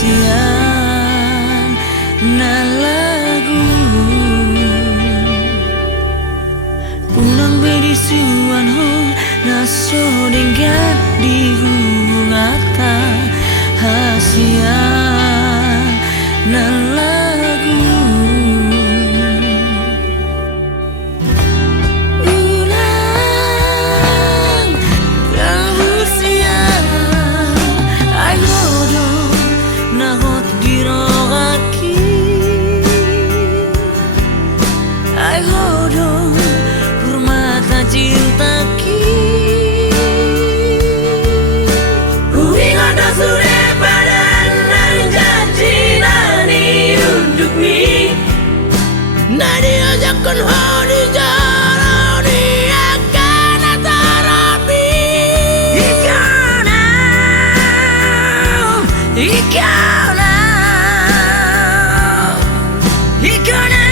hasian na lagu ulang berisuan ho na so dengan dihungata hasian na lagu ulang kahusian ay hodo na hot girogaki ay hodo hormata cinta ki Nadia jakon hodi jaroni akan atarabi ikana ikana ikana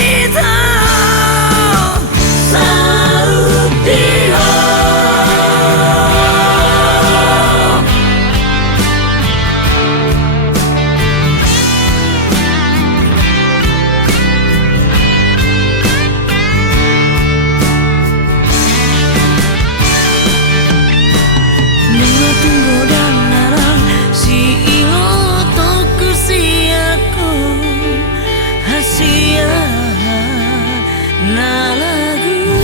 itu sautiho tunggu dan narang si ilo toku si aku hasian na lagu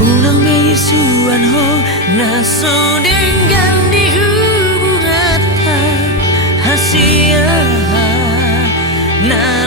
ulang meisuan ho na so dengan dihubungatan hasian na